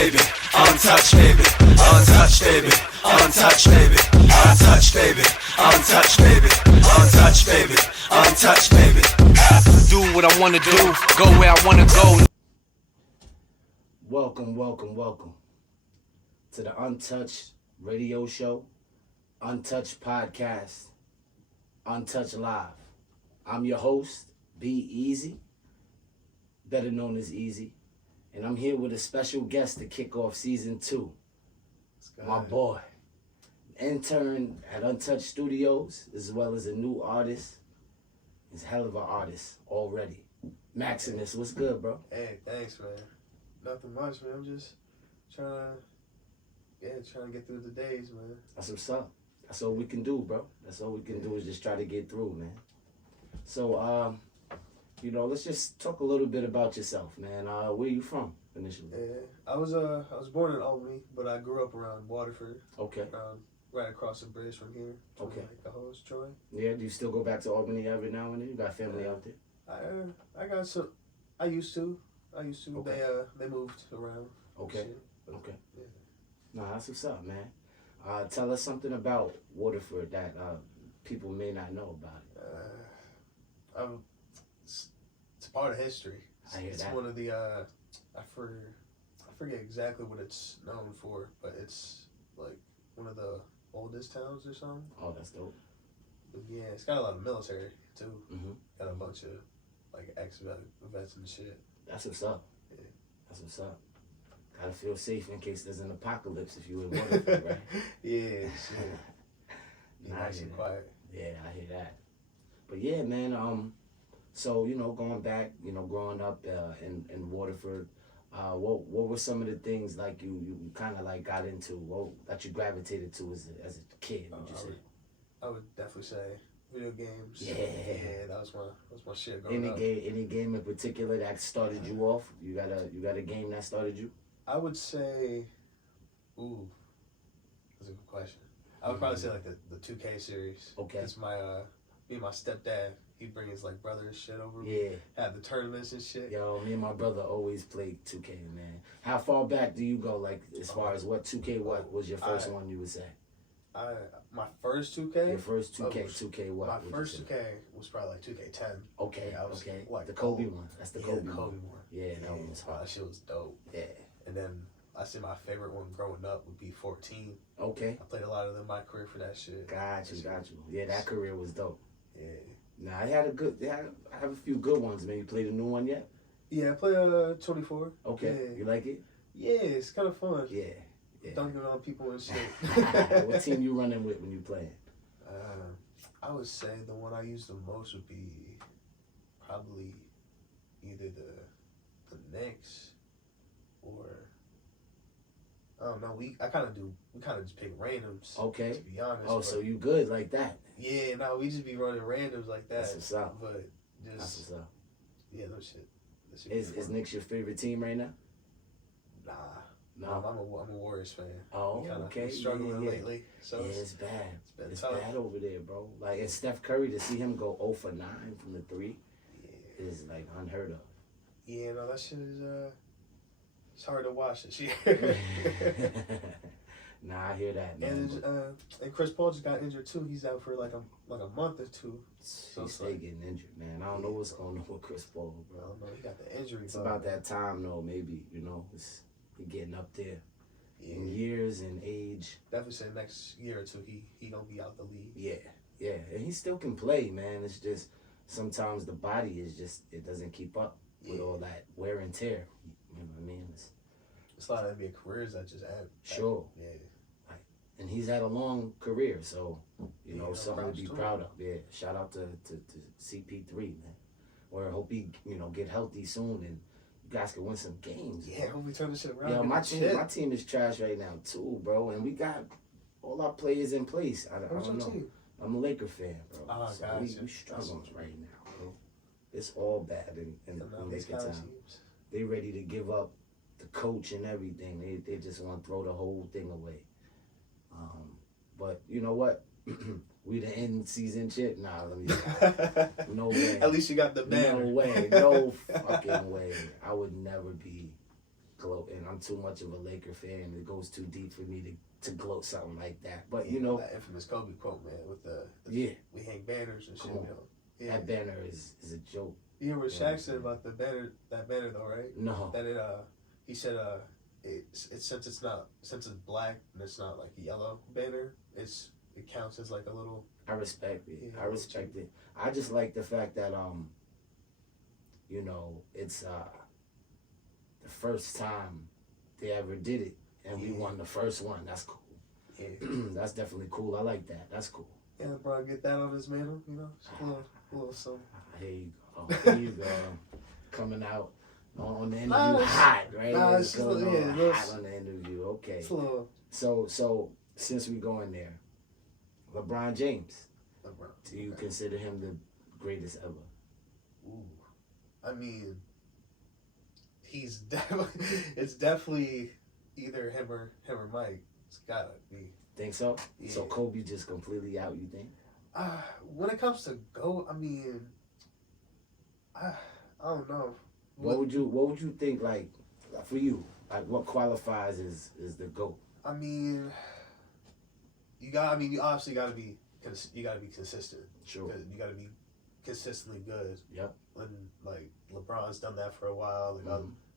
baby, untouched baby, untouched baby, untouched baby, untouched baby, untouched baby, untouched baby, untouched baby. Do what I wanna do, go where I wanna go. Welcome to the Untouched Radio Show, Untouched Podcast, Untouched Live. I'm your host, Be Easy, better known as Easy, and I'm here with a special guest to kick off season 2. My boy, Intern at Untouched Studios, as well as a new artist. He's a hell of an artist already. Maximus, what's good, bro? Hey, thanks, man. Nothing much, man. I'm just trying to get through the days, man. That's what's up. That's all we can do, bro. That's all we can do is just try to get through, man. So, let's just talk a little bit about yourself, man. Where you from initially? Yeah, I was born in Albany, but I grew up around Waterford. Okay. Right across the bridge from here. Okay. Like the host, Troy. Yeah. Do you still go back to Albany every now and then? You got family out there? I got some. I used to. Okay. They moved around. Okay. But, Okay. Yeah. Nah, that's what's up, man. Tell us something about Waterford that people may not know about it. It's part of history. I hear it's that. one of the I forget exactly what it's known for, but it's like one of the oldest towns or something. Oh, that's dope. But yeah, it's got a lot of military too. Mm-hmm. Got a bunch of like ex-vets and shit. That's what's up. Yeah. That's what's up. Gotta feel safe in case there's an apocalypse if you in Waterford, right? Yeah, shit. Be Nah, nice and quiet. Yeah, I hear that. But yeah, man, so, going back, growing up in Waterford, what were some of the things like you kind of like got into, that you gravitated to as a kid, would you say? I would definitely say video games. Yeah. Yeah, that was my shit growing up. Any game in particular that started you off? You got a game that started you? I would say, that's a good question. I would probably say like the 2K series. Okay. It's me and my stepdad. He'd bring his like brother and shit over. Yeah. Have the tournaments and shit. Yo, me and my brother always played 2K, man. How far back do you go, like, as far as what 2K, what was your first one you would say? My first 2K? Your first 2K what? My first 2K was probably like 2K10. Okay, I was okay. like the Kobe one. That's the Kobe one. one. Yeah, that one was hard. That shit was dope. Yeah. And then I say my favorite one growing up would be 14. Okay. I played a lot of them in my career for that shit. Got you. Yeah, that career was dope. Yeah. Nah, I have a few good ones, man. You played a new one yet? Yeah, I play 24. Okay. Yeah. You like it? Yeah, it's kind of fun. Yeah. Don't get on people and shit. What team you running with when you playing? I would say the one I use the most would be probably either the Knicks or I don't know. We kind of just pick randoms. Okay. To be honest. Oh, so you good like that? Yeah, no, we just be running randoms like that. That's what's up. But just That's what's up. Yeah, no shit. Is Knicks your favorite team right now? Nah. No. I'm a Warriors fan. Oh, okay. Struggling yeah. lately. So yeah, it's bad. It's tough. bad over there, bro. Like, and Steph Curry, to see him go 0 for 9 from the 3 is like unheard of. Yeah, no, that shit is it's hard to watch this year. Nah, I hear that, man. And Chris Paul just got injured too. He's out for like a month or two. He's still getting injured, man. I don't know what's going on with Chris Paul, bro. I don't know. He got the injury. It's about that time, though. Maybe he getting up there in years and age. Definitely say next year or two he gonna be out the league. Yeah, and he still can play, man. It's just sometimes the body it doesn't keep up with all that wear and tear. You know what I mean? It's a lot of NBA careers that just end. Sure. Yeah. And he's had a long career, so something to be proud of. Yeah, shout out to CP3, man. Or I hope he get healthy soon and you guys can win some games. Yeah, hope we turn this shit around. Yeah, my team is trash right now too, bro. And we got all our players in place. I don't know. Team? I'm a Laker fan, bro. Oh, so gotcha. we struggling right now, bro. It's all bad in Laker time. They ready to give up the coach and everything. They just want to throw the whole thing away. But you know what? We the end season shit? Nah, let me stop. No way. At least you got the banner. No way. No fucking way. I would never be gloating. I'm too much of a Laker fan. It goes too deep for me to gloat something like that. But you know, that infamous Kobe quote, man, with the yeah, we hang banners and shit. Come on. Yeah. That banner is a joke. You hear what Shaq said about the banner? That banner though, right? No. That he said it's since it's black and it's not like a yellow banner. It counts as like a little. I respect it. Yeah, I respect it. I just like the fact that you know, it's the first time they ever did it, and we won the first one. That's cool. Yeah. That's definitely cool. I like that. That's cool. Yeah, bro, get that on his mantle, you know, just a little something. Here you go. Here you go. Coming out on the interview hot, right? Nah, it's just, hot on the interview. Okay. It's a little. So since we go in there, LeBron James. LeBron. Do you consider him the greatest ever? Ooh, I mean, he's definitely. It's definitely either him or Mike. It's gotta be. Think so? Yeah. So Kobe just completely out, you think? When it comes to GOAT, I mean, I don't know. What would you think, like for you, like what qualifies as the GOAT? I mean, you obviously gotta be consistent. Sure. Because you gotta be consistently good. Yep. When like LeBron's done that for a while,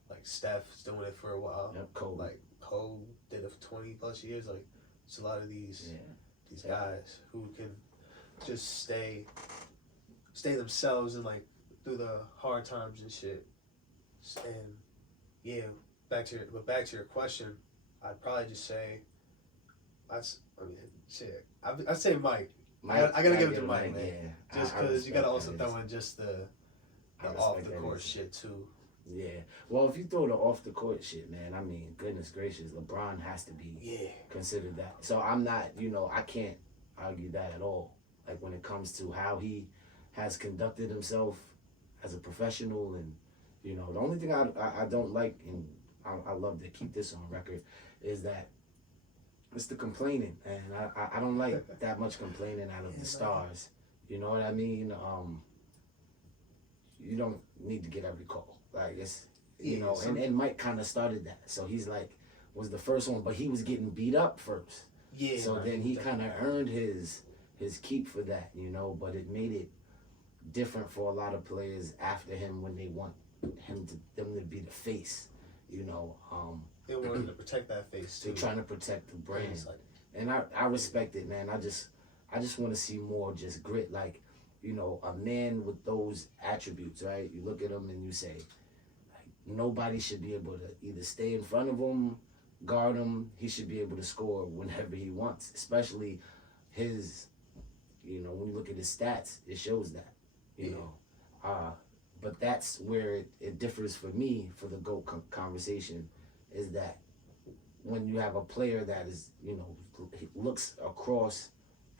like Steph's doing it for a while. Yep. Kobe. Like Cole did it for 20 plus years. Like it's a lot of these guys who can just stay themselves and like through the hard times and shit. And yeah, back to your question, I'd probably just say I'd say Mike. I gotta give it to Mike, man. Yeah. Just because you gotta also throw in just the off the court shit too. Yeah. Well, if you throw the off the court shit, man, I mean, goodness gracious, LeBron has to be considered that. So I'm not, I can't argue that at all. Like when it comes to how he has conducted himself as a professional, and the only thing I don't like, and I love to keep this on record, is that it's the complaining, and I don't like that much complaining out of the stars. You know what I mean? You don't need to get every call. Like it's and Mike kind of started that. So he's like was the first one, but he was getting beat up first. Yeah. So then he kind of earned his keep for that, but it made it different for a lot of players after him when they want them to be the face. They wanted to protect that face too. They're trying to protect the brand, and I respect it, man. I just want to see more just grit, like a man with those attributes, right? You look at him and you say, like, nobody should be able to either stay in front of him, guard him. He should be able to score whenever he wants, especially his, when you look at his stats, it shows that, but that's where it differs for me for the GOAT conversation, is that when you have a player that is, looks across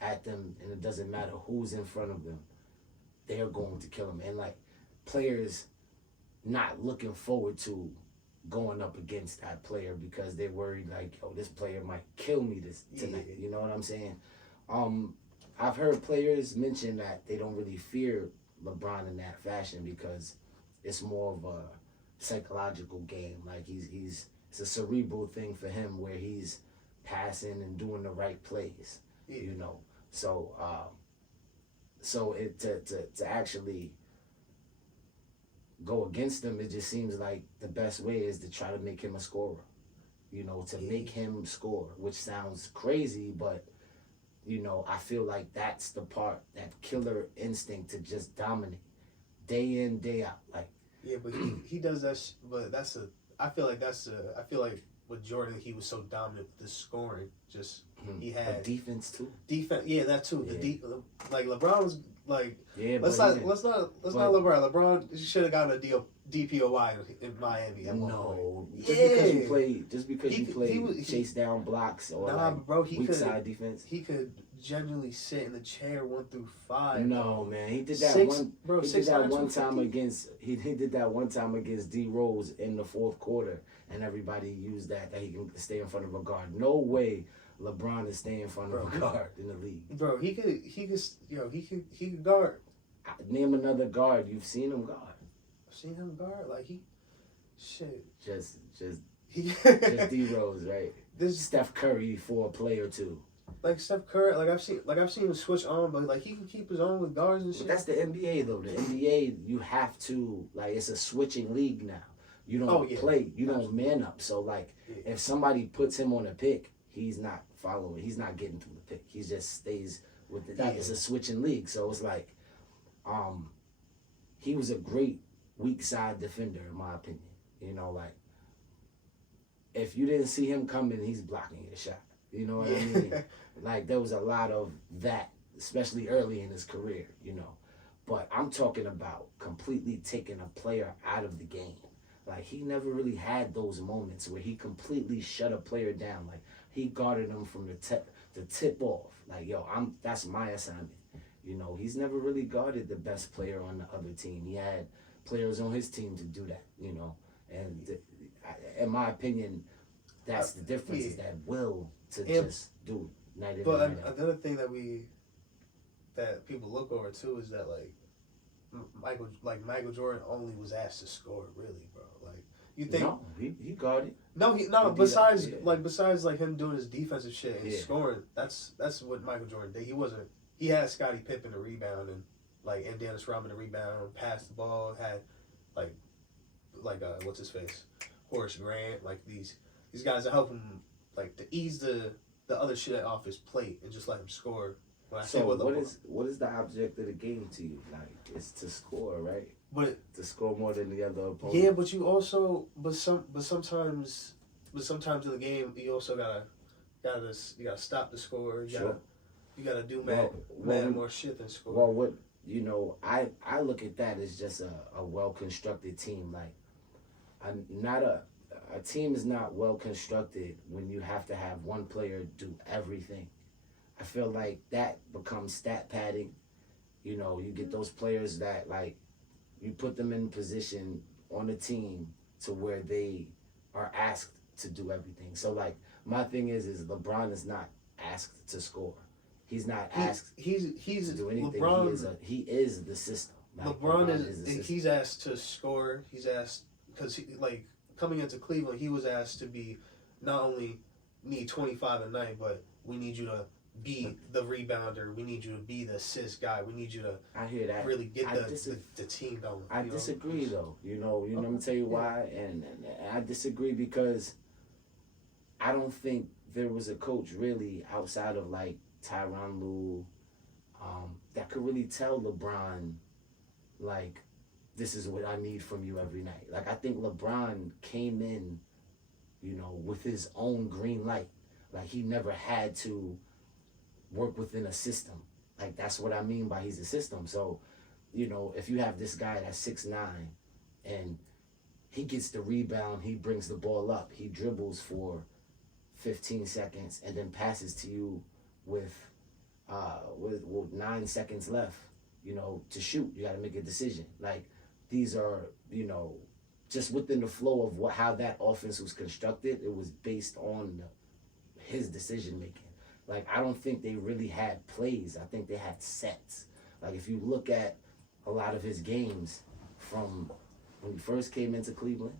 at them and it doesn't matter who's in front of them, they're going to kill him. And like players not looking forward to going up against that player because they're worried like, this player might kill me tonight. You know what I'm saying? I've heard players mention that they don't really fear LeBron in that fashion because it's more of a psychological game. Like it's a cerebral thing for him where he's passing and doing the right plays. So it to actually go against him, it just seems like the best way is to try to make him a scorer. To make him score, which sounds crazy, but I feel like that's the part, that killer instinct to just dominate day in, day out. Like but he does that. But I feel like with Jordan, he was so dominant with the scoring. Just he had but defense too. Defense, that too. Yeah. Like LeBron was like. Yeah, let's not LeBron. LeBron should have gotten a DPOY in Miami. No, just because you play chase down blocks or weak side defense. He could genuinely sit in the chair 1 through 5. No, man, he did that He did that one time against D Rose in the fourth quarter, and everybody used that he can stay in front of a guard. No way LeBron is staying in front of a guard in the league. Bro, he could guard. Name another guard you've seen him guard. I've seen him guard like he, shit. Just Just D Rose, right? This Steph Curry for a play or two. like Steph Curry, like I've seen him switch on, but like he can keep his own with guards and But shit. that's the NBA though. The NBA, you have to like it's a switching league now. You don't play, you don't man up. So like if somebody puts him on a pick, he's not following. He's not getting through the pick. He just stays with it. It's a switching league. So it's like, he was a great weak side defender in my opinion. You know, like if you didn't see him coming, he's blocking your shot. You know what I mean? Like there was a lot of that, especially early in his career. You know, but I'm talking about completely taking a player out of the game. Like he never really had those moments where he completely shut a player down. Like he guarded him from the tip off. Like that's my assignment. You know, he's never really guarded the best player on the other team. He had players on his team to do that. You know, and in my opinion, that's the difference is that will to just do it night in but and night out. another thing that people look over too is that like Michael Jordan only was asked to score, really, bro. Like you think No, he guarded. Besides him doing his defensive shit and scoring, that's what Michael Jordan did. He had Scottie Pippen to rebound and Dennis Rodman to rebound, passed the ball, had like what's his face, Horace Grant, like these guys that help him like to ease the other shit off his plate and just let him score. So what is the object of the game to you? Like it's to score, right? But to score more than the other opponent. Yeah, but you also sometimes in the game you also gotta stop the score. You gotta do more shit than score. Well, what I look at that as just a well constructed team. Like a team is not well constructed when you have to have one player do everything. I feel like that becomes stat padding. You know, you get those players that like you put them in position on the team to where they are asked to do everything. So like my thing is LeBron is not asked to score. He's not asked he's to do anything. LeBron, he is the system. Like, LeBron is the system. He's asked to score. He's asked because coming into Cleveland, he was asked to be not only need 25 a night, but we need you to be the rebounder. We need you to be the assist guy. We need you to I hear that. really get the team going. I disagree though. I'm gonna tell you why, and I disagree because I don't think there was a coach really outside of like Tyronn Lue that could really tell LeBron like this is what I need from you every night. Like I think LeBron came in, with his own green light. Like he never had to work within a system. Like that's what I mean by he's a system. So, if you have this guy that's 6'9" and he gets the rebound, he brings the ball up, he dribbles for 15 seconds and then passes to you with 9 seconds left, to shoot. You got to make a decision. Like these are, just within the flow of how that offense was constructed, it was based on his decision making. Like, I don't think they really had plays. I think they had sets. Like, if you look at a lot of his games from when he first came into Cleveland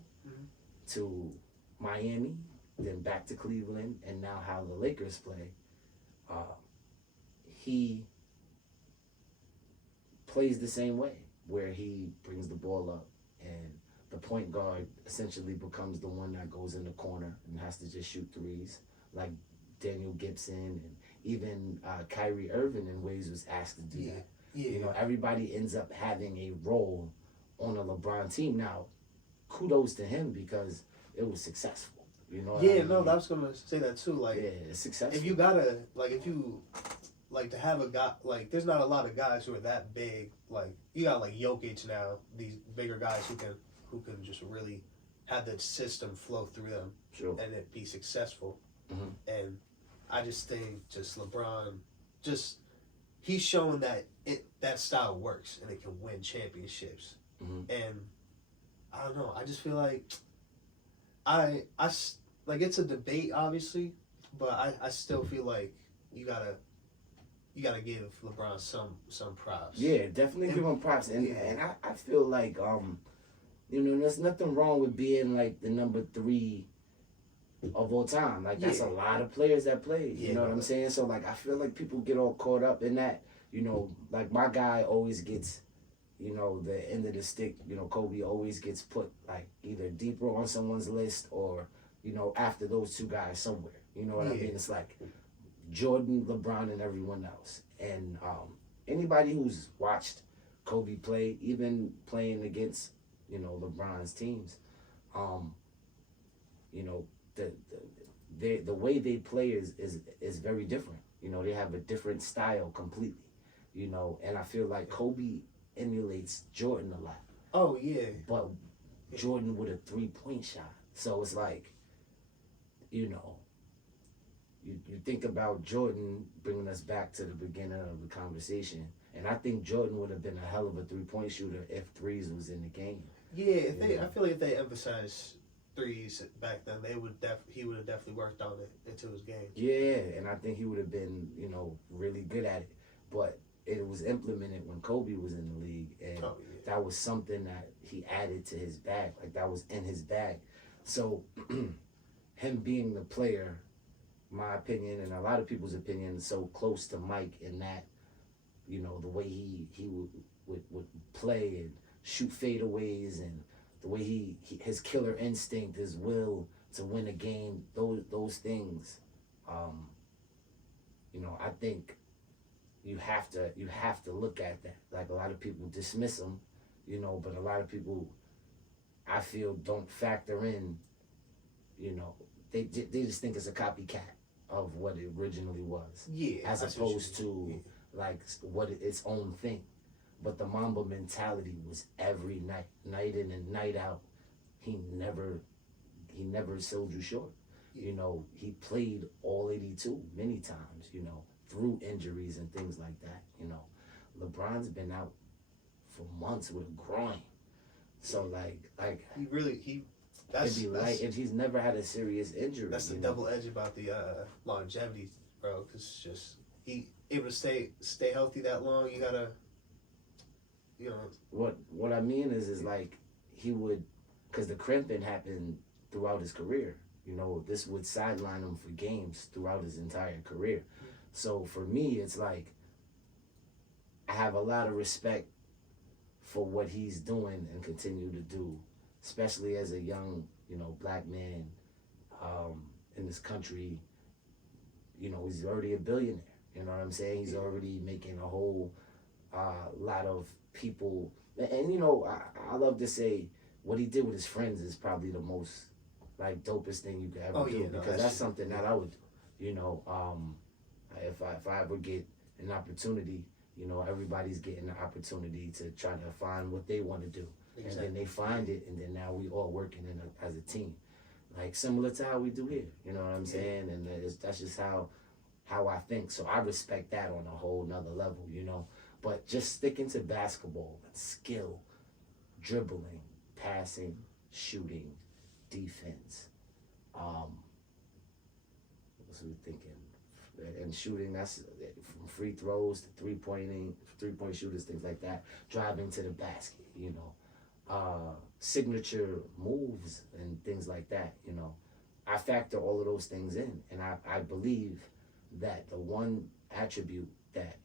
to Miami, then back to Cleveland, and now how the Lakers play, he plays the same way, where he brings the ball up, and the point guard essentially becomes the one that goes in the corner and has to just shoot threes. Like, Daniel Gibson and even Kyrie Irving in ways was asked to do that. Yeah. Everybody ends up having a role on a LeBron team. Now, kudos to him because it was successful. I was gonna say that too. Like, it's successful. If you gotta, to have a guy, there's not a lot of guys who are that big. Like, you got Jokic now, these bigger guys who can just really have the system flow through them and it be successful. Mm-hmm. And I just think LeBron, he's shown that that style works and it can win championships. Mm-hmm. And I don't know, I just feel like it's a debate obviously, but I still feel like you gotta give LeBron some props. Yeah, definitely give him props. And I feel like there's nothing wrong with being like the number 3 of all time. Like, that's a lot of players that played. You know what I'm saying? So, like, I feel like people get all caught up in that. You know, like, my guy always gets, you know, the end of the stick. You know, Kobe always gets put, like, either deeper on someone's list or, you know, after those two guys somewhere. You know what I mean? It's like Jordan, LeBron, and everyone else. And anybody who's watched Kobe play, even playing against, you know, LeBron's teams, you know, the way they play is very different. You know, they have a different style completely. You know, and I feel like Kobe emulates Jordan a lot. Oh yeah. But Jordan with a 3-point shot. So it's like, you know, you think about Jordan, bringing us back to the beginning of the conversation, and I think Jordan would have been a hell of a 3-point shooter if threes was in the game. Yeah, I feel like if they emphasized threes back then, he would have definitely worked on it into his game. Yeah, and I think he would have been, you know, really good at it. But it was implemented when Kobe was in the league, and that was something that he added to his bag. Like, that was in his bag. So him being the player, my opinion and a lot of people's opinion, so close to Mike in that, you know, the way he would play and shoot fadeaways, and the way his killer instinct, his will to win a game, those things, you know, I think you have to look at that. Like, a lot of people dismiss him, you know, but a lot of people, I feel, don't factor in, you know, they just think it's a copycat of what it originally was. Yeah. As opposed to like what its own thing. But the Mamba mentality was every night, night in and night out. He never sold you short. You know, he played all 82 many times, you know, through injuries and things like that. You know, LeBron's been out for months with a groin. So like that's and he's never had a serious injury. That's the double edge about the longevity, bro. Cause it's just he able to stay healthy that long. You gotta, you know. What I mean is like he would, cause the cramping happened throughout his career. You know, this would sideline him for games throughout his entire career. So for me, it's like I have a lot of respect for what he's doing and continue to do, especially as a young, you know, black man in this country. You know, he's already a billionaire. You know what I'm saying? He's already making a whole lot of people. And you know, I love to say what he did with his friends is probably the most, like, dopest thing you could ever do. Because that's something that I would do. You know, if I ever get an opportunity, you know, everybody's getting the opportunity to try to find what they want to do. Exactly. And then they find it, and then now we all working as a team. Like, similar to how we do here. You know what I'm saying? And that's just how I think. So I respect that on a whole nother level, you know. But just sticking to basketball, skill, dribbling, passing, shooting, defense. What was we thinking? And shooting, that's from free throws to three-point shooters, things like that. Driving to the basket, you know. Signature moves and things like that, you know. I factor all of those things in. And I believe that the one attribute that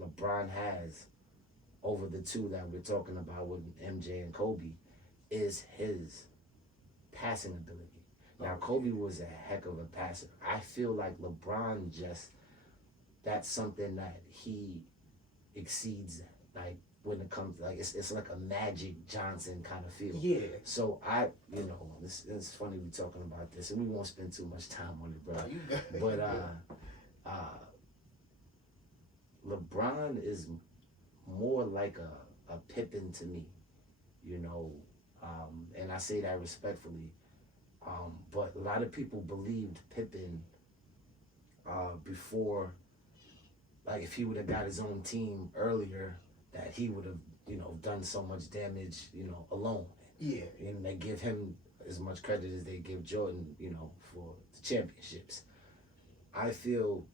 LeBron has over the two that we're talking about with MJ and Kobe is his passing ability. Now, Kobe was a heck of a passer. I feel like LeBron that's something that he exceeds at. Like, when it comes, like, it's like a Magic Johnson kind of feel. Yeah. So you know, it's funny we talking about this, and we won't spend too much time on it, bro. No, you got it. But LeBron is more like a Pippen to me, you know, and I say that respectfully. But a lot of people believed Pippen before, like, if he would have got his own team earlier, that he would have, you know, done so much damage, you know, alone. Yeah. And they give him as much credit as they give Jordan, you know, for the championships. I feel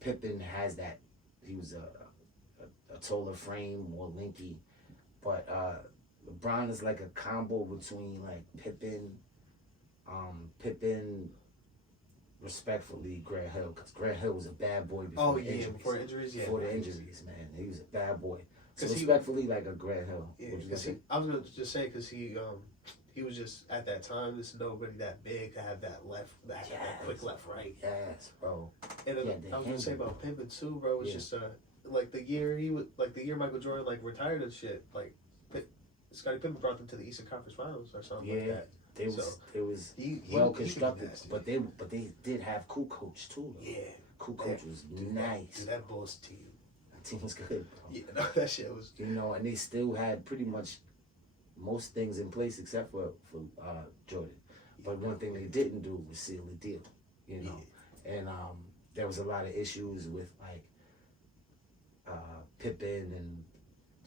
Pippen has that. He was a taller frame, more lanky, but LeBron is like a combo between like Pippen, Pippen, respectfully, Grant Hill, because Grant Hill was a bad boy before the injuries. before injuries, yeah. Before the injuries, man. He was a bad boy. So 'Cause respectfully, like a Grant Hill. Yeah, What you cause gonna I was gonna just say because he was just at that time. There's nobody that big to have that that quick left right. Yes, bro. And then I was gonna say about Pippen too, bro. It was just like the year Michael Jordan like retired and shit. Like Scottie Pippen brought them to the Eastern Conference Finals or something like that. They was well constructed, but they did have cool coach too. Though. Yeah, cool coach was nice. That Bulls team. That team was good, bro. Yeah, no, that shit was. You know, and they still had pretty much most things in place except for Jordan. But one thing they didn't do was seal the deal. You know, and there was a lot of issues with like Pippen and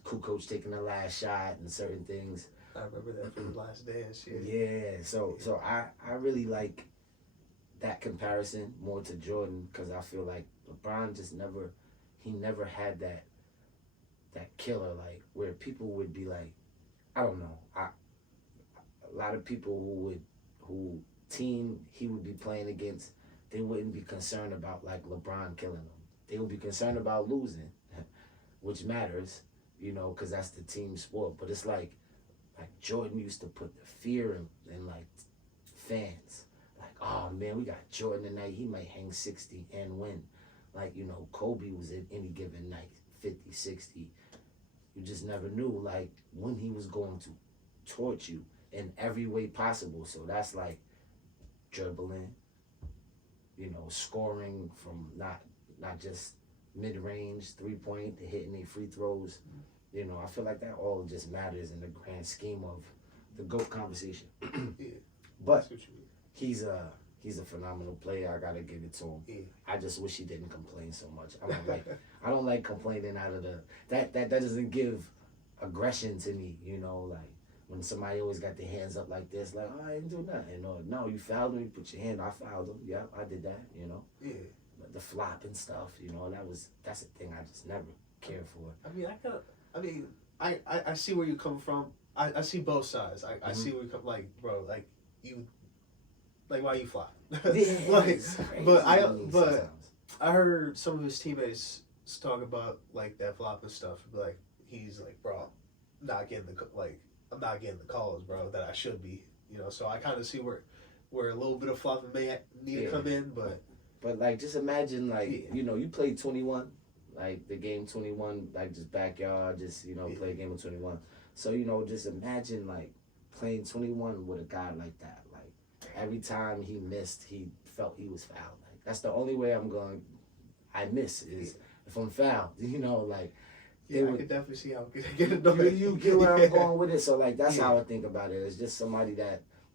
cool coach taking the last shot and certain things. I remember that from the Last Dance. Yeah. So I really like that comparison more to Jordan because I feel like LeBron just never had that killer like where people would be like, I don't know, a lot of people who team he would be playing against, they wouldn't be concerned about like LeBron killing them. They would be concerned about losing, which matters, you know, because that's the team sport. But it's like Jordan used to put the fear in like fans. Like, oh man, we got Jordan tonight. He might hang 60 and win. Like, you know, Kobe was at any given night, 50, 60. You just never knew like when he was going to torch you in every way possible. So that's like dribbling, you know, scoring from not just mid-range, 3-point, to hitting their free throws. You know, I feel like that all just matters in the grand scheme of the GOAT conversation. Yeah. But he's a phenomenal player. I gotta give it to him. Yeah. I just wish he didn't complain so much. I don't like complaining out of that doesn't give aggression to me, you know, like when somebody always got their hands up like this, like, oh, I didn't do nothing. No, you fouled him, you put your hand, I fouled him. Yeah, I did that, you know. Yeah. But the flop and stuff, you know, that's a thing I just never cared for. I see where you come from. I see both sides. I see where you come, like, bro, like you, like why you fly? But I heard some of his teammates talk about like that flop and stuff. Like he's like, bro, I'm not getting the calls, bro, that I should be. You know, so I kind of see where a little bit of flopping may need to come in, but like just imagine like you know you played 21. Like the game 21, like just backyard, just, you know, play a game of 21. So, you know, just imagine like playing 21 with a guy like that. Like every time he missed, he felt he was fouled. Like that's the only way I miss is if I'm fouled, you know, like. Yeah, I could definitely see how get annoyed. You get where I'm going with it. So like that's how I think about it. It's just somebody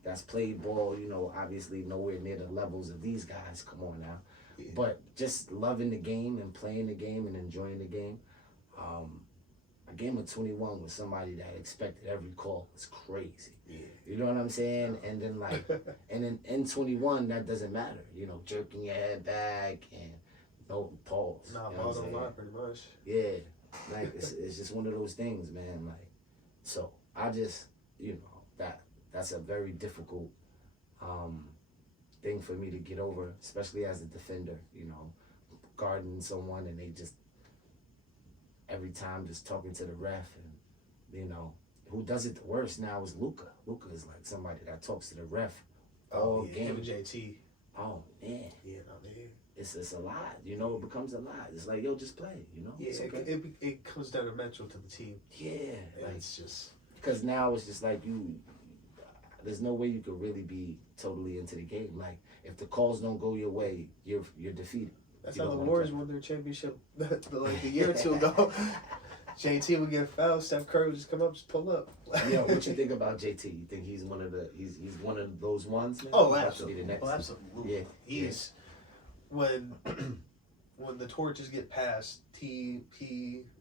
that's played ball, you know, obviously nowhere near the levels of these guys. Come on now. Yeah. But just loving the game and playing the game and enjoying the game. A game of 21 with somebody that expected every call was crazy. Yeah. You know what I'm saying? And then like, and then in 21, that doesn't matter. You know, jerking your head back and no pause. Nah, balls on line pretty much. Yeah. Like it's just one of those things, man. Like, so I just, you know, that's a very difficult thing for me to get over, especially as a defender, you know, guarding someone and they just every time just talking to the ref and, you know, who does it the worst now is Luka. Luka is like somebody that talks to the ref all game. Him and JT. Oh man. Yeah, no, man. It's a lot, you know, it becomes a lot. It's like, yo, just play, you know? Yeah, okay. it comes down to mental to the team. Yeah. Like, it's just... Because now it's just like there's no way you could really be totally into the game. Like, if the calls don't go your way, you're defeated. That's how the Warriors won their championship like a year or two ago. JT would get fouled, Steph Curry would just come up, just pull up. Yeah, what you think about JT? You think he's one of those ones? Man? Oh, absolutely. Oh, absolutely. Yeah. He's when the torches get passed,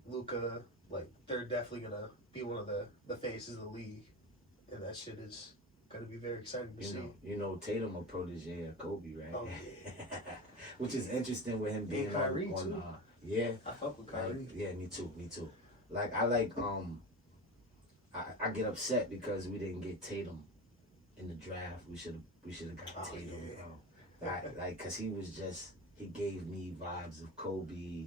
Luka, like they're definitely gonna be one of the faces of the league, and that shit is gonna be very exciting to see. You know, Tatum a protege of Kobe, right? Oh yeah. Which is interesting with him being Kyrie on too. Yeah. I fuck with Kyrie. Like, yeah, me too. Like I get upset because we didn't get Tatum in the draft. We should have got Tatum, yeah. bro. Like, cause he gave me vibes of Kobe.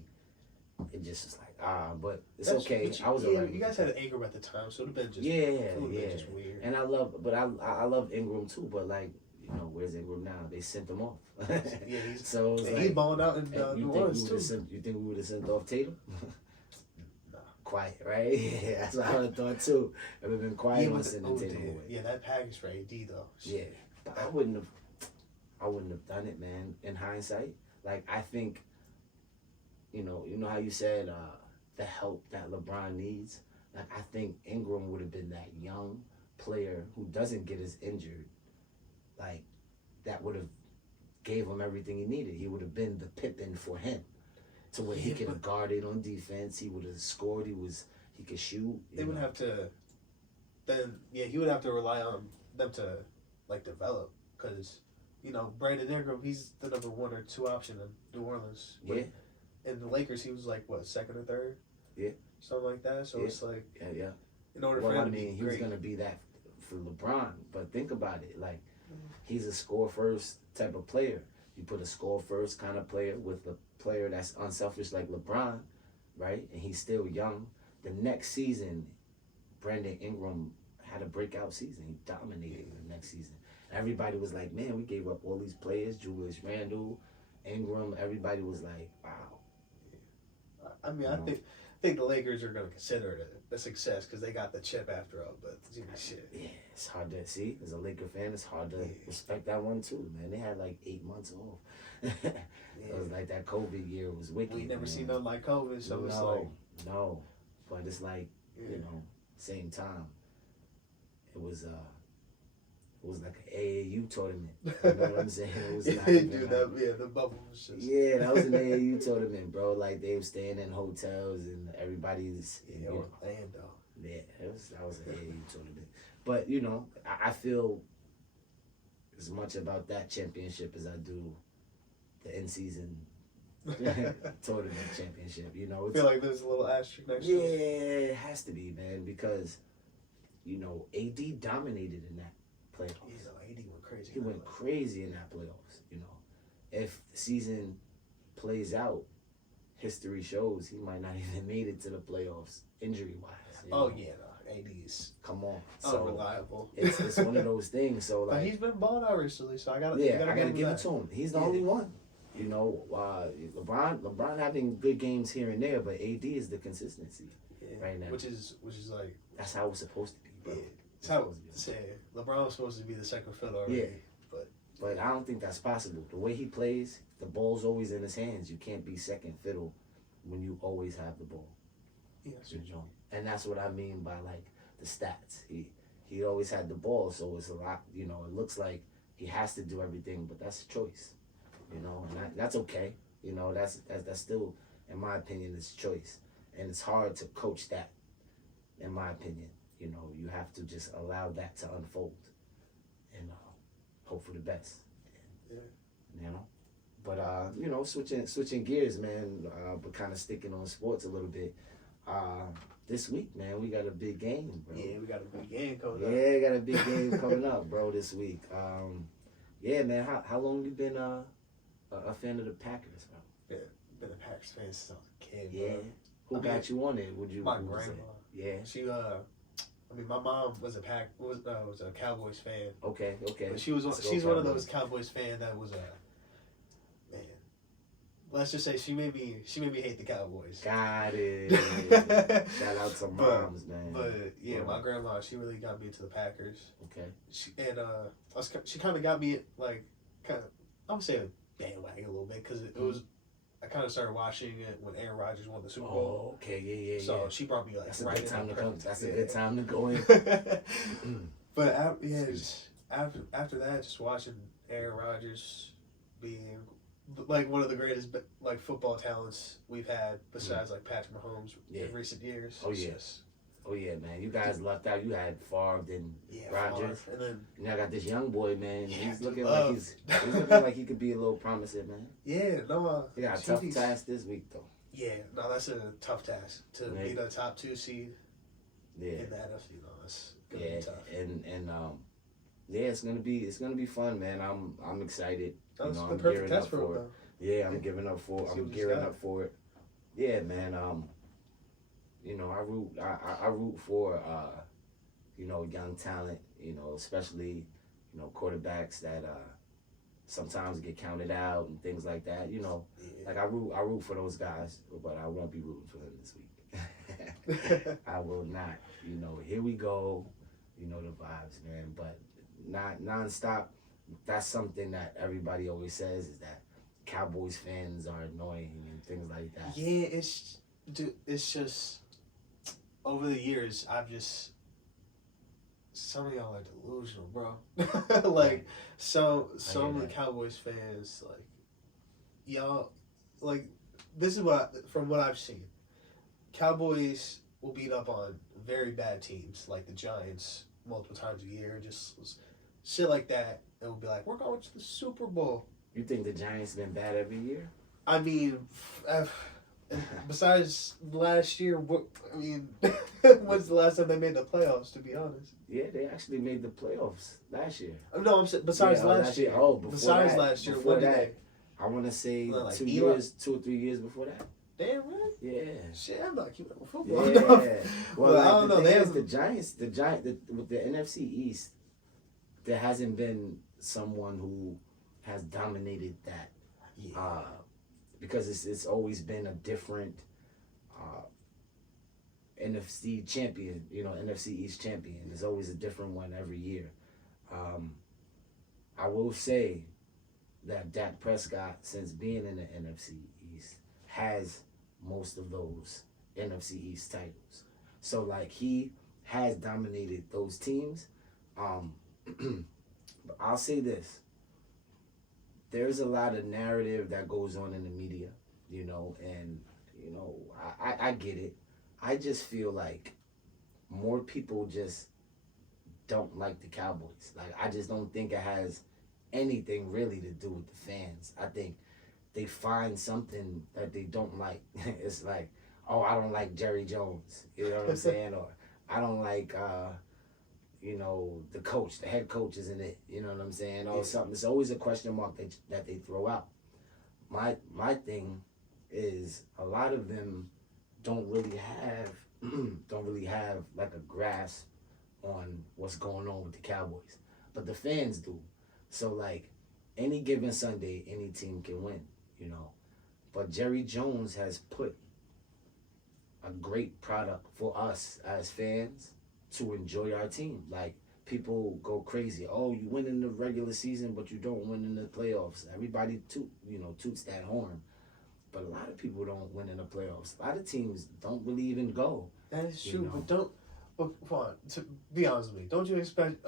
It just was like, but it's okay. But I was alright. You guys had Ingram at the time, so it would have been just just weird. And I love Ingram too, but like, you know, where's Ingram now? They sent him off. Yeah, so it was he's balling out in New Orleans too. You think we would have sent off Tatum? Nah. Quiet, right? Yeah, that's what I would have thought too. It would have been quiet on sending Tatum away. Yeah, that package for AD though. Yeah, but I wouldn't have done it, man. In hindsight, like I think, you know how you said the help that LeBron needs. Like I think Ingram would have been that young player who doesn't get as injured. Like that would have gave him everything he needed. He would have been the Pippen for him, to where he could have guarded on defense. He would have scored. He could shoot. They would have to. Then he would have to rely on them to like develop, because Brandon Ingram, he's the number 1 or 2 option in New Orleans. Yeah. In the Lakers, he was like what, 2nd or 3rd? Yeah. Something like that. So it's like yeah. In order for him to be he was great, gonna be that for LeBron. But think about it, like he's a score first type of player. You put a score first kind of player with a player that's unselfish like LeBron, right? And he's still young. The next season, Brandon Ingram had a breakout season. He dominated the next season. Everybody was like, man, we gave up all these players, Julius Randle, Ingram. Everybody was like, wow. I mean, I think the Lakers are going to consider it a success because they got the chip after all. But shit. Yeah, it's hard to see. As a Laker fan, it's hard to respect that one too, man. They had like 8 months off. It was like that COVID year was wicked. We never seen nothing like COVID, so it's like but it's like same time. It was like an AAU tournament. You know what I'm saying? It was not the bubble was just... Yeah, that was an AAU tournament, bro. Like, they were staying in hotels and everybody's... Orlando. Yeah, that was an AAU tournament. But, I feel as much about that championship as I do the in-season tournament championship. I feel like there's a little asterisk next to it. Yeah, it has to be, man, because, AD dominated in that playoffs. Yeah, AD went crazy. He went crazy in that playoffs. If the season plays out, history shows he might not even made it to the playoffs injury wise. AD's come on, unreliable. It's one of those things. So like, but he's been balling out recently, so I gotta give it to him. He's the only one. LeBron having good games here and there, but AD is the consistency right now. Which is like, that's how it's supposed to be, bro. Yeah. It's how LeBron was supposed to be the second fiddle already. Yeah. But I don't think that's possible. The way he plays, the ball's always in his hands. You can't be second fiddle when you always have the ball. Yeah, and that's what I mean by like the stats. He always had the ball, so it's a lot. It looks like he has to do everything, but that's a choice. And that's okay. That's still, in my opinion, it's a choice, and it's hard to coach that. In my opinion, you have to just allow that to unfold, and hope for the best. Yeah. But switching gears, man. But kind of sticking on sports a little bit. This week, man, we got a big game, bro. Yeah, we got a big game coming up. Yeah, got a big game coming up, bro, this week. Yeah, man. How long you been a fan of the Packers, bro? Yeah, been a Packers fan since I was a kid. Yeah. Bro. Who got you on it? My grandma. Yeah. She my mom was a Cowboys fan. Okay. But she's one of those Cowboys fan that was man. Let's just say she made me hate the Cowboys. Got it. Shout out to moms, man. But yeah, my grandma, she really got me into the Packers. Okay. She kind of got me like I would say a bandwagon a little bit because it was. I kind of started watching it when Aaron Rodgers won the Super Bowl. Oh, okay, yeah. So she brought me like that's right a good time to go. That's a good good time to go in. But after that, just watching Aaron Rodgers being like one of the greatest like football talents we've had besides like Patrick Mahomes in recent years. Oh yes. Oh yeah, man! You guys lucked out. You had Favre and Rodgers, and then now I got this young boy, man. He's looking like he's looking like he could be a little promising, man. Yeah, no. He got a tough task this week, though. Yeah, no, that's a tough task to be the top 2 seed in the NFC. No, that's gonna be tough. And Yeah, it's gonna be fun, man. I'm excited. That's You know, the I'm perfect gearing test up for it, for it. though. Yeah, I'm giving up for. See I'm what he's gearing got. up for it. Yeah, man. You know, I root for you know, young talent. You know, especially you know quarterbacks that sometimes get counted out and things like that. You know, Yeah. like I root for those guys, but I won't be rooting for them this week. I will not. You know, here we go. You know the vibes, man. But not nonstop. That's something that everybody always says is that Cowboys fans are annoying and things like that. Yeah, it's just over the years I've just some of y'all are delusional, bro. Like some of the that. Cowboys fans, like y'all, like this is what from what I've seen, Cowboys will beat up on very bad teams like the Giants multiple times a year, just shit like that, and we'll be like, we're going to the Super Bowl. You think the Giants been bad every year? I mean, besides last year, when's the last time they made the playoffs? To be honest. Yeah, they actually made the playoffs last year. No, I'm saying besides last year. Oh, before besides that, last year, before when did that, they? I want to say Like 2 Eli? years, 2 or 3 years before that. Damn, really? Yeah. Shit, I'm not keeping up with football. Yeah. Well, like, I don't know. The They thing is, have the Giants, with the NFC East, there hasn't been someone who has dominated that. yeah. Because it's always been a different NFC champion, you know, NFC East champion. There's always a different one every year. I will say that Dak Prescott, since being in the NFC East, has most of those NFC East titles. So, like, he has dominated those teams. But I'll say this. There's a lot of narrative that goes on in the media, you know, and, you know, I get it. I just feel like more people just don't like the Cowboys. Like, I just don't think it has anything really to do with the fans. I think they find something that they don't like. It's like, oh, I don't like Jerry Jones. You know what I'm saying? Or I don't like, you know, the coach, the head coach isn't it. You know what I'm saying? Or something. It's always a question mark that they throw out. My thing is a lot of them don't really have like a grasp on what's going on with the Cowboys. But the fans do. So, like, any given Sunday, any team can win, you know. But Jerry Jones has put a great product for us as fans to enjoy our team. Like, people go crazy. Oh, you win in the regular season, but you don't win in the playoffs. Everybody toots that horn. But a lot of people don't win in the playoffs. A lot of teams don't really even go. That is true, know. but don't. Well, come on. To be honest with me, don't you expect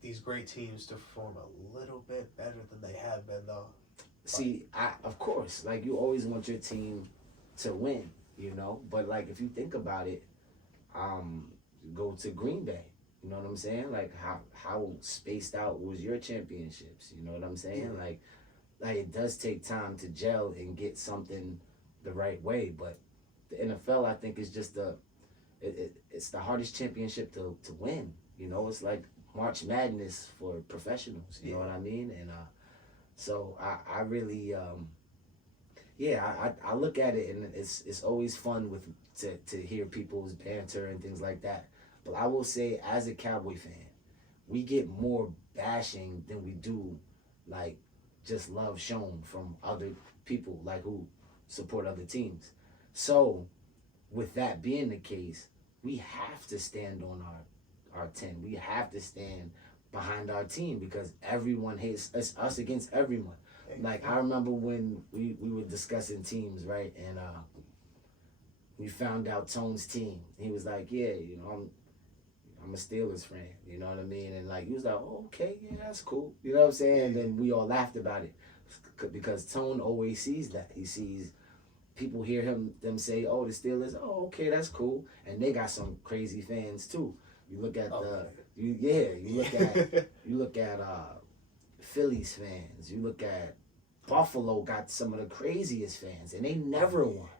these great teams to perform a little bit better than they have been, though? See, of course, like, you always want your team to win, you know. But, like, if you think about it, go to Green Bay. You know what I'm saying? Like, how spaced out was your championships? You know what I'm saying? Yeah. Like it does take time to gel and get something the right way. But the NFL, I think, is just it's the hardest championship to win. You know, it's like March Madness for professionals. You know what I mean? And so I really I look at it, and it's always fun to hear people's banter and things like that. But I will say, as a Cowboy fan, we get more bashing than we do, like, just love shown from other people, like, who support other teams. So, with that being the case, we have to stand on our 10. We have to stand behind our team because everyone hates us against everyone. Like, I remember when we were discussing teams, right? And we found out Tone's team. He was like, yeah, you know, I'm a Steelers fan, you know what I mean? And, like, he was like, oh, okay, yeah, that's cool. You know what I'm saying? And then we all laughed about it because Tone always sees that. He sees people hear them say, oh, the Steelers, oh, okay, that's cool. And they got some crazy fans, too. You look at you look at Phillies fans. You look at Buffalo got some of the craziest fans, and they never won.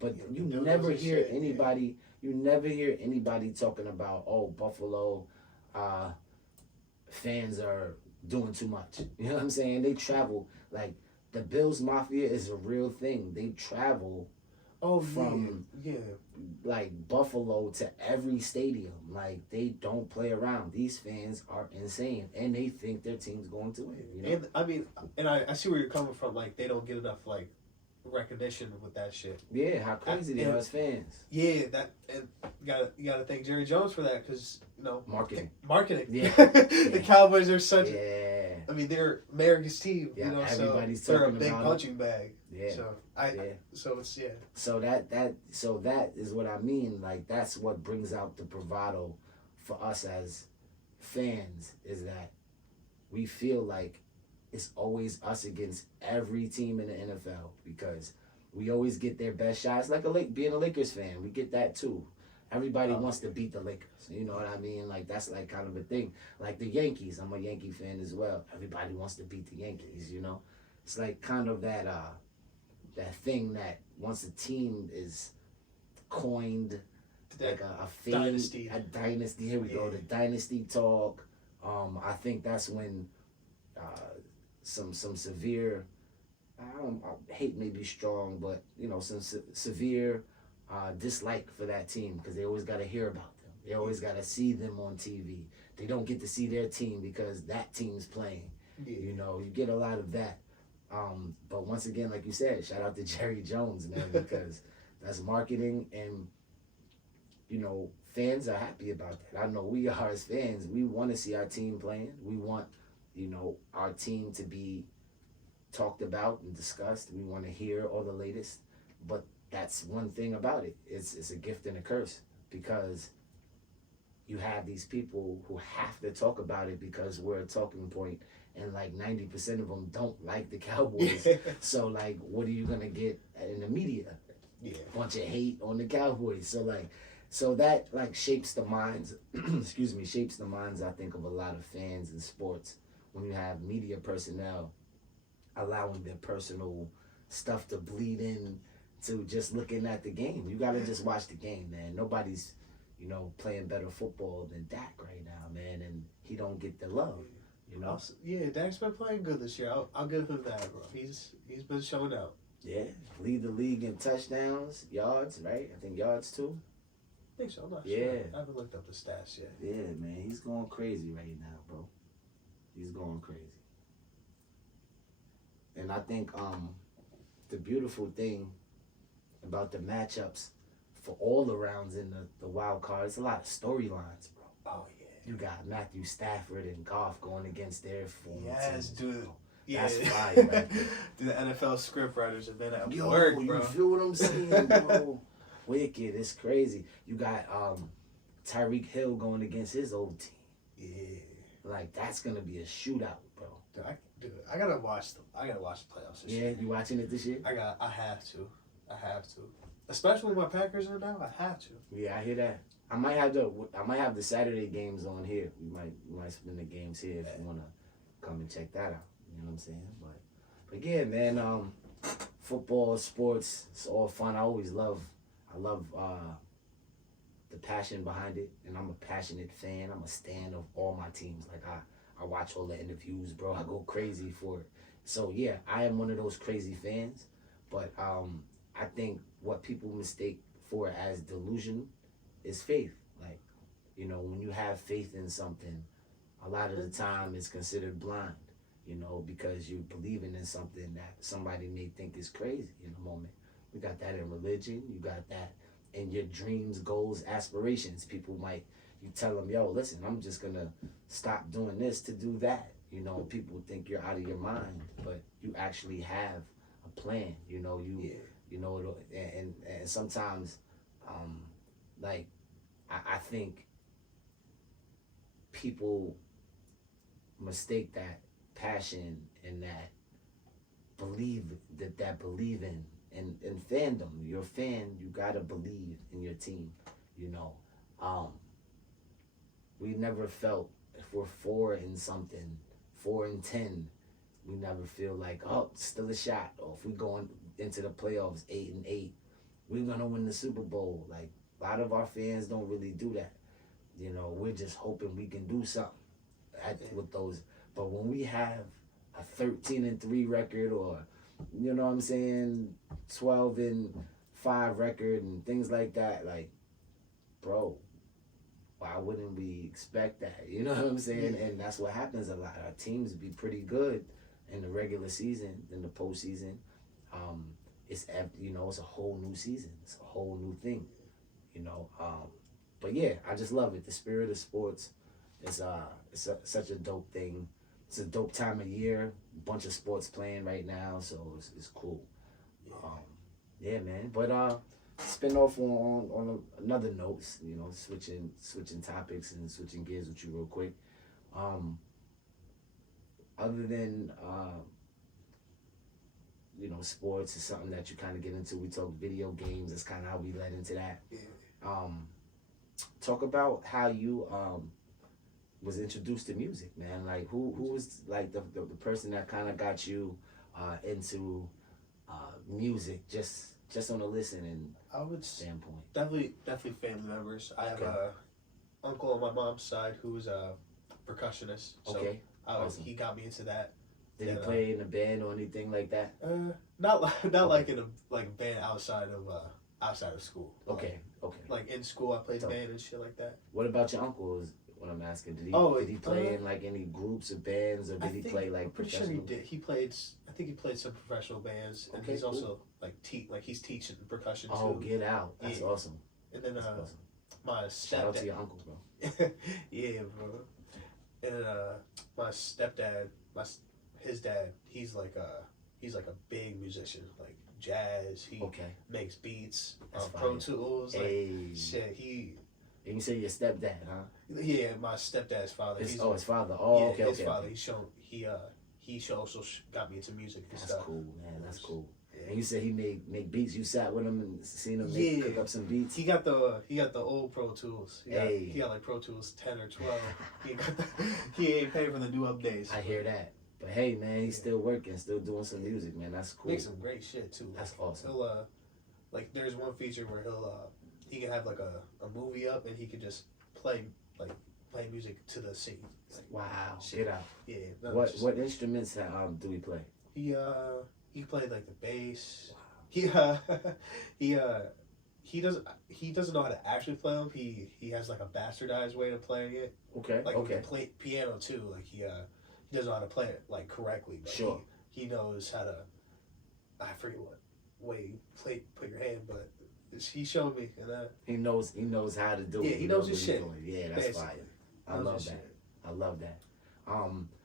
But you never hear anybody. You never hear anybody talking about, oh, Buffalo fans are doing too much. You know what I'm saying? They travel, like, the Bills Mafia is a real thing. They travel from like Buffalo to every stadium. Like, they don't play around. These fans are insane, and they think their team's going to win. You know? And I mean, and I see where you're coming from. Like, they don't get enough like recognition with that shit. Yeah, how crazy they are as fans. Yeah, that, and you gotta thank Jerry Jones for that, because marketing. Yeah, Yeah. The Cowboys are such. Yeah. I mean, they're America's team. Yeah, so everybody's they're a talking big about punching bag. Yeah. So it's So that is what I mean. Like, that's what brings out the bravado for us as fans, is that we feel like it's always us against every team in the NFL, because we always get their best shots. Like being a Lakers fan, we get that too. Everybody wants to beat the Lakers. You know what I mean? Like, that's like kind of a thing. Like the Yankees, I'm a Yankee fan as well. Everybody wants to beat the Yankees, you know? It's like kind of that thing that once a team is coined, like a fame, a dynasty. Here we go, the dynasty talk. I think that's when some severe, hate may be strong, but some severe dislike for that team, because they always got to hear about them. They always got to see them on TV. They don't get to see their team because that team's playing. Yeah. You get a lot of that. But once again, like you said, shout out to Jerry Jones, man, because that's marketing, and fans are happy about that. I know we are as fans. We want to see our team playing. We want, our team to be talked about and discussed. We want to hear all the latest. But that's one thing about it. It's a gift and a curse, because you have these people who have to talk about it because we're a talking point, and like 90% of them don't like the Cowboys. So like, what are you gonna get in the media? Yeah, bunch of hate on the Cowboys. So that like shapes the minds. Shapes the minds, I think, of a lot of fans in sports, when you have media personnel allowing their personal stuff to bleed in to just looking at the game. You gotta just watch the game, man. Nobody's, playing better football than Dak right now, man, and he don't get the love, Yeah, Dak's been playing good this year. I'll give him that, bro. He's been showing out. Yeah, lead the league in touchdowns, yards, right? I think yards too. I think so. I'm not sure. I haven't looked up the stats yet. Yeah, man, he's going crazy right now, bro. He's going crazy. And I think the beautiful thing about the matchups for all the rounds in the wild card, it's a lot of storylines, bro. Oh, yeah. You got Matthew Stafford and Goff going against their former teams, dude. Yeah. That's fire, right? Dude, the NFL script writers have been at work, bro. You feel what I'm saying, bro? Wicked, it's crazy. You got Tyreek Hill going against his old team. Yeah. Like, that's going to be a shootout, bro. Dude, I gotta watch the playoffs this year. Yeah, you watching it this year? I have to. Especially when my Packers are now, I have to. Yeah, I hear that. I might have the Saturday games on here. We might spin the games here if you wanna come and check that out. You know what I'm saying? But yeah, man, football, sports, it's all fun. I love the passion behind it, and I'm a passionate fan. I'm a stan of all my teams. Like, I watch all the interviews, bro. I go crazy for it. So yeah, I am one of those crazy fans. But I think what people mistake for as delusion is faith. Like, when you have faith in something, a lot of the time it's considered blind, because you're believing in something that somebody may think is crazy in the moment. You got that in religion. You got that in your dreams, goals, aspirations. You tell them, yo, listen, I'm just going to stop doing this to do that. People think you're out of your mind, but you actually have a plan. And sometimes, I think people mistake that passion and that believing in fandom. You're a fan, you gotta believe in your team. We never felt, if we're 4-10, we never feel like, oh, still a shot. Or if we go into the playoffs 8-8, we're gonna win the Super Bowl. Like, a lot of our fans don't really do that. We're just hoping we can do something. with those. But when we have a 13-3 record, or you know what I'm saying, 12-5 record and things like that, like, bro, why wouldn't we expect that? You know what I'm saying? And that's what happens a lot. Our teams be pretty good in the regular season, in the postseason. It's it's a whole new season. It's a whole new thing. But yeah, I just love it. The spirit of sports is such a dope thing. It's a dope time of year. A bunch of sports playing right now, so it's cool. Yeah, man. But spin off on another note, switching topics and switching gears with you real quick. Other than sports is something that you kind of get into. We talk video games. That's kind of how we led into that. Yeah. Talk about how you was introduced to music, man. Like who was like the person that kind of got you into music, just on a listening I would standpoint. Definitely family members. I have a uncle on my mom's side who's a percussionist. So Okay. Awesome. he got me into that. Did he play in a band or anything like that? Not like in a band outside of school. Okay. Like in school, I played band and shit like that. What about your uncle? Is what I'm asking. Did he play in like any groups or bands, or did he play like? I'm pretty sure he did. I think he played some professional bands, and he's also like he's teaching percussion too. Oh, get out! That's awesome. And then awesome. My shout out to your uncle, bro. Yeah, bro. And my stepdad, his dad, he's like a big musician, like jazz. He makes beats on Pro Tools. Like, shit, And you say your stepdad, huh? Yeah, my stepdad's father. His father. Oh, yeah, okay. His father. He also got me into music and That's stuff. That's cool, man. That's cool. Yeah. And you said he make beats. You sat with him and seen him cook up some beats. He got the old Pro Tools. He got like Pro Tools 10 or 12. He ain't paying for the new updates. I hear that. But hey, man, he's still working, still doing some music, man. That's cool. Makes some great shit too. That's awesome. He'll there's one feature where he can have like a movie up and he can just play music to the scene. Wow, shit. Get out. Yeah. What instruments do he play? He played like the bass. Wow. He doesn't know how to actually play them. He has like a bastardized way of playing it. Okay. Like he can play piano too. Like he doesn't know how to play it like correctly. But sure. He knows how to. I forget what way you put your hand, but he showed me, and he knows how to do it. Yeah, he knows his shit. Yeah, that's fire. I love that. I love that.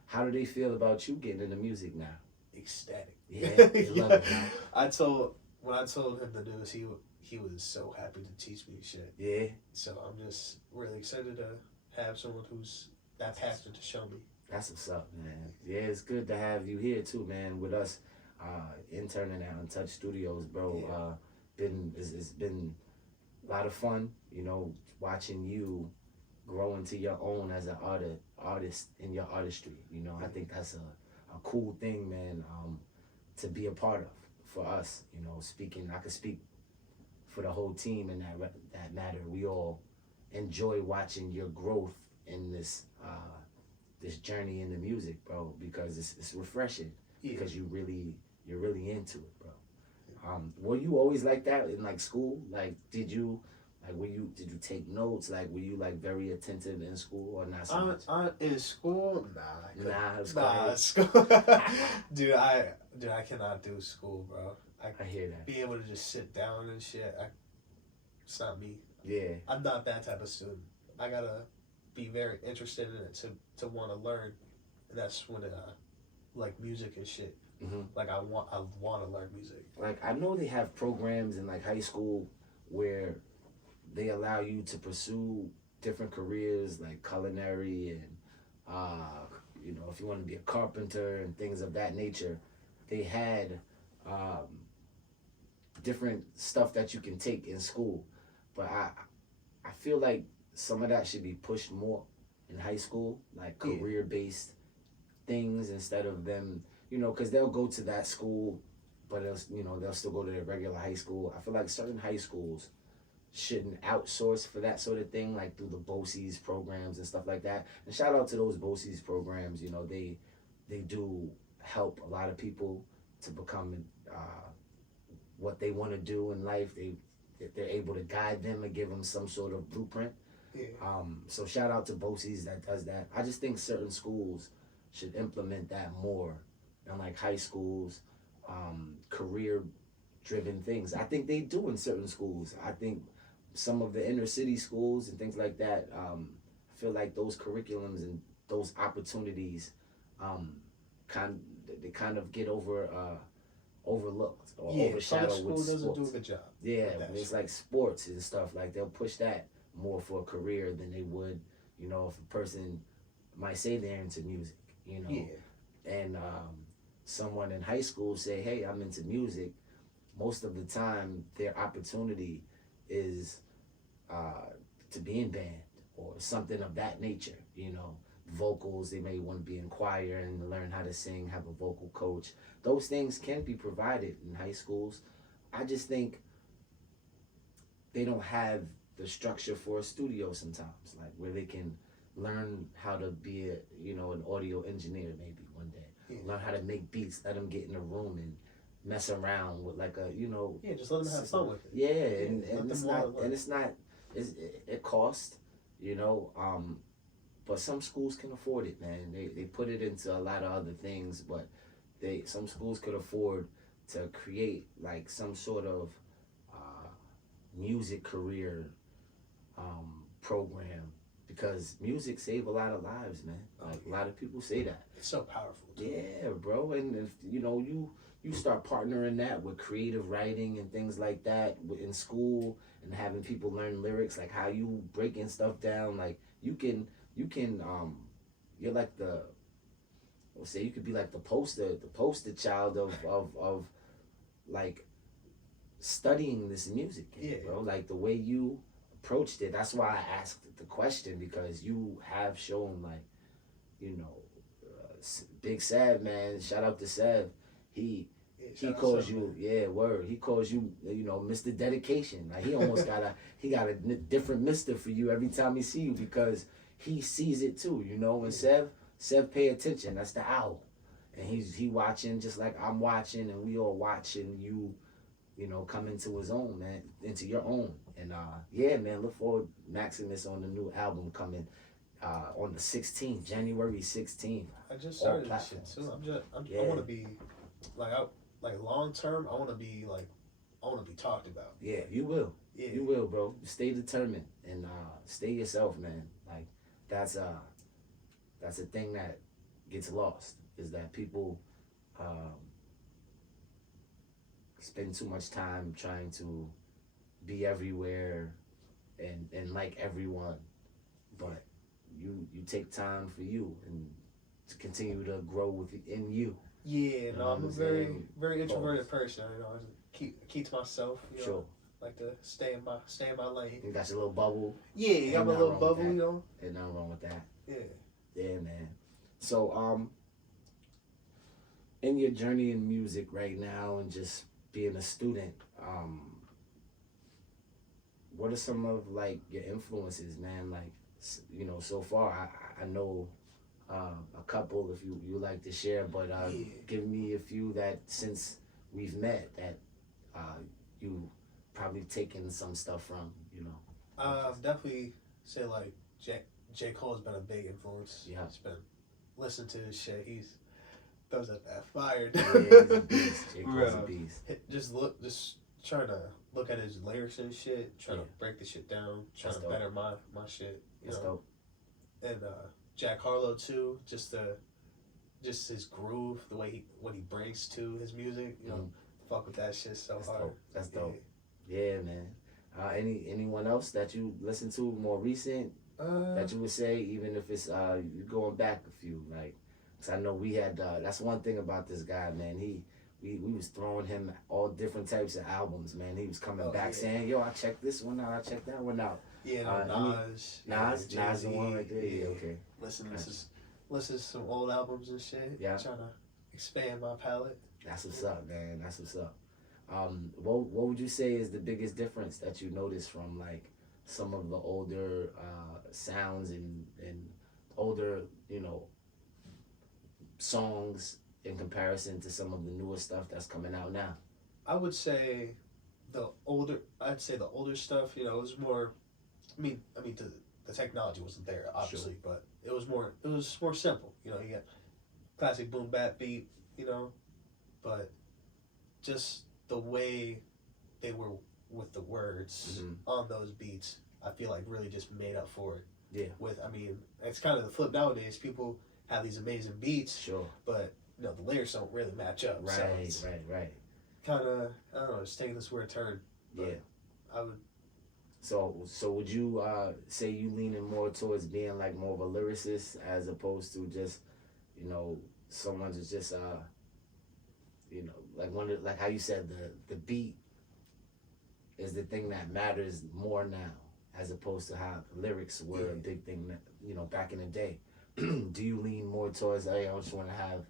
How do they feel about you getting into music now? Ecstatic. Yeah, they love it, man. When I told him the news, he was so happy to teach me shit. Yeah. So I'm just really excited to have someone who's that passionate to show me. That's what's up, man. Yeah, it's good to have you here too, man, with us, interning at Untouched Studios, bro. Yeah. It's been a lot of fun, watching you grow into your own as an artist in your artistry. I think that's a cool thing, man, to be a part of for us. I could speak for the whole team in that matter. We all enjoy watching your growth in this journey in the music, bro, because it's refreshing. Yeah. Because you're really into it, bro. Were you always like that in like school? Like, did you take notes? Like, were you like very attentive in school or not so much? In school, nah. School. Dude, I cannot do school, bro. I hear that. Be able to just sit down and shit. It's not me. Yeah. I'm not that type of student. I gotta be very interested in it to want to learn, and that's when like music and shit. Mm-hmm. Like I want to learn music. Like I know they have programs in like high school where they allow you to pursue different careers like culinary and if you want to be a carpenter and things of that nature. They had different stuff that you can take in school, but I feel like some of that should be pushed more in high school, like career-based things instead of them, because they'll go to that school, but they'll still go to their regular high school. I feel like certain high schools shouldn't outsource for that sort of thing, like through the BOCES programs and stuff like that. And shout out to those BOCES programs. You know, they do help a lot of people to become what they want to do in life. They're able to guide them and give them some sort of blueprint. Yeah. So shout out to BOCES that does that. I just think certain schools should implement that more, and like high schools, career-driven things. I think they do in certain schools. I think some of the inner city schools and things like that, I feel like those curriculums and those opportunities, kind of get overlooked or overshadowed school with doesn't sports. do a good job. Yeah, it's like sports and stuff. Like they'll push that more for a career than they would, you know, if a person might say they're into music, you know. Yeah. And someone in high school say, hey, I'm into music. Most of the time, their opportunity is to be in band or something of that nature, you know. Vocals, they may want to be in choir and learn how to sing, have a vocal coach. Those things can be provided in high schools. I just think they don't have the structure for a studio sometimes, like where they can learn how to be an audio engineer maybe one day. Yeah. Learn how to make beats, let them get in a room and mess around with like a, Yeah, just let them have fun with it. Yeah, and it's not, it costs, you know, but some schools can afford it, man. They put it into a lot of other things, but some schools could afford to create like some sort of music career program, because music save a lot of lives, man. Like a lot of people say that. It's so powerful too. Yeah, bro. And if you start partnering that with creative writing and things like that in school, and having people learn lyrics, like how you breaking stuff down, like you can you're like you could be like the poster child of like studying this music, bro. Like the way you approached it. That's why I asked the question, because you have shown, like, Big Sav, man. Shout out to Sav. He calls you, he calls you, Mr. Dedication. Like he almost got a different Mister for you every time he see you, because he sees it too, And Sev pay attention. That's the owl, and he watching just like I'm watching, and we all watching you, come into his own, man, into your own. And man, look forward Maximus on the new album coming on the 16th, January 16th. I just started this shit too. I want to be like long term. I want to be talked about. Yeah, you will. Yeah, you will, bro. Stay determined and stay yourself, man. Like that's a thing that gets lost, is that people spend too much time trying to be everywhere and like everyone, but you take time for you and to continue to grow within you. Yeah, no, I'm a very introverted person. I just keep to myself. Sure. Like to stay in my lane. You got your little bubble. Yeah, you got my little bubble. Ain't nothing wrong with that. Yeah, man. So in your journey in music right now and just being a student, what are some of like your influences, man? Like, so far I know a couple, if you like to share, but give me a few that since we've met that you probably taken some stuff from, definitely say like J. Cole has been a big influence. Yeah, he's been listening to his shit. He's throws up that fire. Yeah, he's a beast. J. Cole's a beast. Just trying to look at his lyrics and shit, trying to break the shit down, trying to better my shit. That's dope. And Jack Harlow too, just his groove, the way what he brings to his music, fuck with that shit so hard. Dope. That's dope. Yeah, man. Anyone else that you listen to more recent that you would say, even if it's you going back a few, like, 'cause I know we had that's one thing about this guy, man. We was throwing him all different types of albums, man. He was coming back saying, yo, I checked this one out, I checked that one out. Yeah, Nas the one right there. Yeah, okay. Listen to some old albums and shit. Yeah. Trying to expand my palette. That's what's up, man. That's what's up. What would you say is the biggest difference that you notice from like some of the older sounds and older, you know, songs in comparison to some of the newer stuff that's coming out now? I would say I'd say the older stuff, you know, it was more, the technology wasn't there, obviously, but it was more simple. You know, you got classic boom bap beat, you know, but just the way they were with the words on those beats, I feel like really just made up for it. Yeah. It's kind of the flip nowadays. People have these amazing beats, Sure. but you know, the lyrics don't really match up. Right, So right. kind of, I don't know, it's taking this weird turn. Yeah. I would. So would you say you leaning more towards being like more of a lyricist as opposed to just, you know, someone who's just you know, like how you said the beat is the thing that matters more now as opposed to how the lyrics were a big thing that, you know, back in the day. Do you lean more towards, hey, I just want to have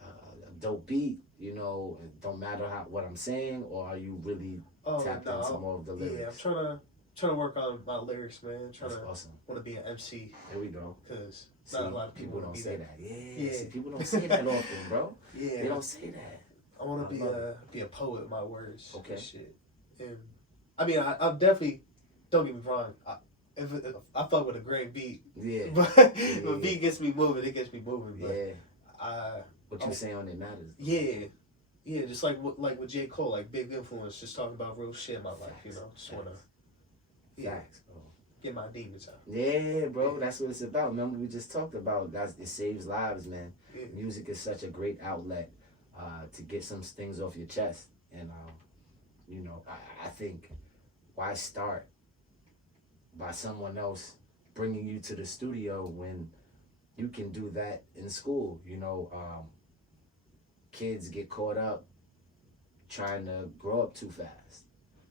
a dope beat, you know, it don't matter what I'm saying, or are you really tapped into more of the lyrics? Yeah, I'm trying to work on my lyrics, man. That's awesome. Want to be an MC. There we go. Because not a lot of people don't say that. Yeah. See, people don't say that often, bro. Yeah. They don't say that. I want to be a poet with my words. Okay. And shit. And I'm definitely, don't get me wrong. If I fuck with a great beat, but if a beat gets me moving, it gets me moving. But what you say on it matters. Yeah, just like with J. Cole, like big influence, just talking about real shit in my life, you know. Just wanna Facts, bro. Get my demons out. Yeah, bro, that's what it's about. Remember we just talked about it saves lives, man. Yeah. Music is such a great outlet to get some things off your chest, and you know, I think why start by someone else bringing you to the studio when you can do that in school? You know, kids get caught up trying to grow up too fast,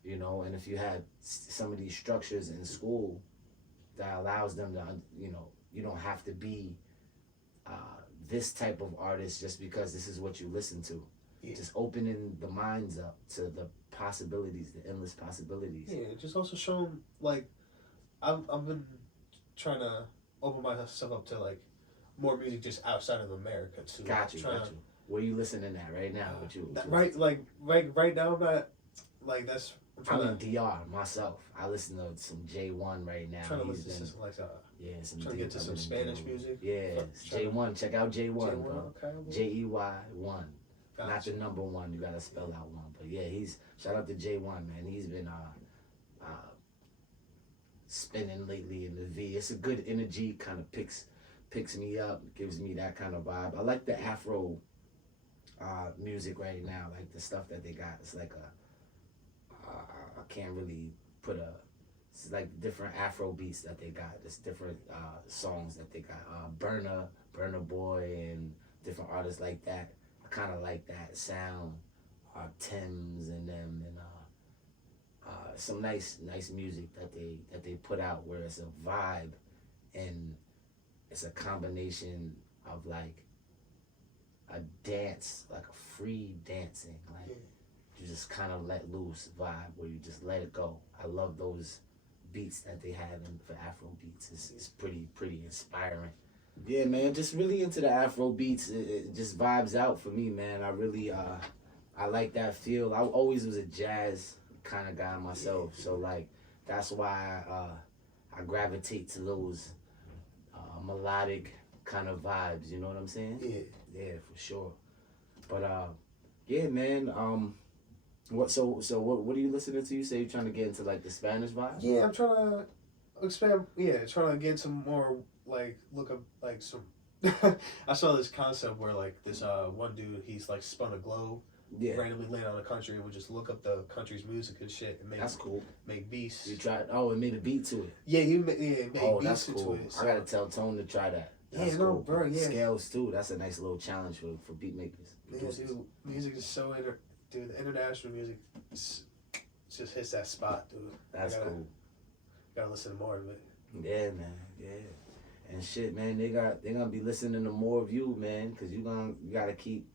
you know, and if you had some of these structures in school that allows them to, you know, you don't have to be this type of artist just because this is what you listen to. Just opening the minds up to the possibilities, the endless possibilities. Yeah, just also show them, like, I've been trying to open myself up to, like, more music just outside of America, too. Got you. Where you listening at right now? Right now, I'm not, like, that's... I'm in DR myself. I listen to some J1 right now. Trying to listen to some, like, trying to get to some Spanish music. Yeah, J1. Check out J1, bro. Okay. Jey1. Not the number one. You gotta spell out one. But yeah, shout out to J1, man. He's been spinning lately in the V. It's a good energy. Kind of picks me up. Gives me that kind of vibe. I like the Afro music right now. Like the stuff that they got. It's like I can't really put it's like different Afro beats that they got. There's different songs that they got. Burna Boy, and different artists like that. I kind of like that sound. Tim's and them, and some nice music that they put out where it's a vibe and it's a combination of like a dance, like a free dancing, like you just kind of let loose vibe where you just let it go. I love those beats that they have for Afro beats. It's pretty inspiring. Yeah, man, just really into the Afro beats. It just vibes out for me, man. I really I like that feel. I always was a jazz kind of guy myself, so like that's why I gravitate to those melodic kind of vibes. You know what I'm saying? Yeah, for sure. But yeah, man. What are you listening to? You say you're trying to get into like the Spanish vibe? Yeah, I'm trying to expand. Yeah, trying to get some more, like, look up, like, some. I saw this concept where, like, this one dude, he's like spun a globe, randomly land on a country, and would just look up the country's music and shit, and that's cool. Make beats. You tried? Oh, it made a beat to it. Yeah, he made beats cool. to it. So. I gotta tell Tone to try that. That's cool. Bro. Yeah. Scales too. That's a nice little challenge for beat makers. Yeah, dude, music is so dude. The international music just hits that spot, dude. That's cool. Gotta listen to more of it. Yeah, man. Yeah. And shit, man, they're gonna be listening to more of you, man, because you gotta keep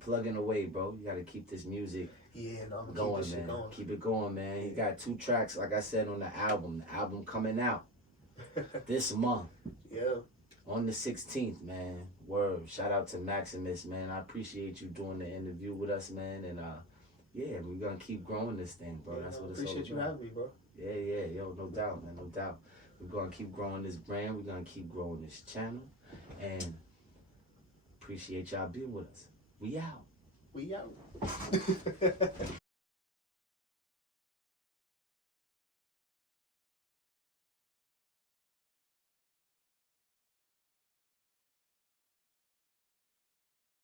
plugging away, bro. You gotta keep this music Yeah, and I'm gonna going, keep this shit man. going. Keep it going, man. He got 2 tracks, like I said, on the album. The album coming out this month. Yeah. On the 16th, man. Word. Shout out to Maximus, man. I appreciate you doing the interview with us, man. And yeah, we're gonna keep growing this thing, bro. Yeah, That's what it's appreciate all you about. having me, bro. Yeah, yo, no doubt, man, no doubt. We're gonna keep growing this brand. We're gonna keep growing this channel, and appreciate y'all being with us. We out. We out.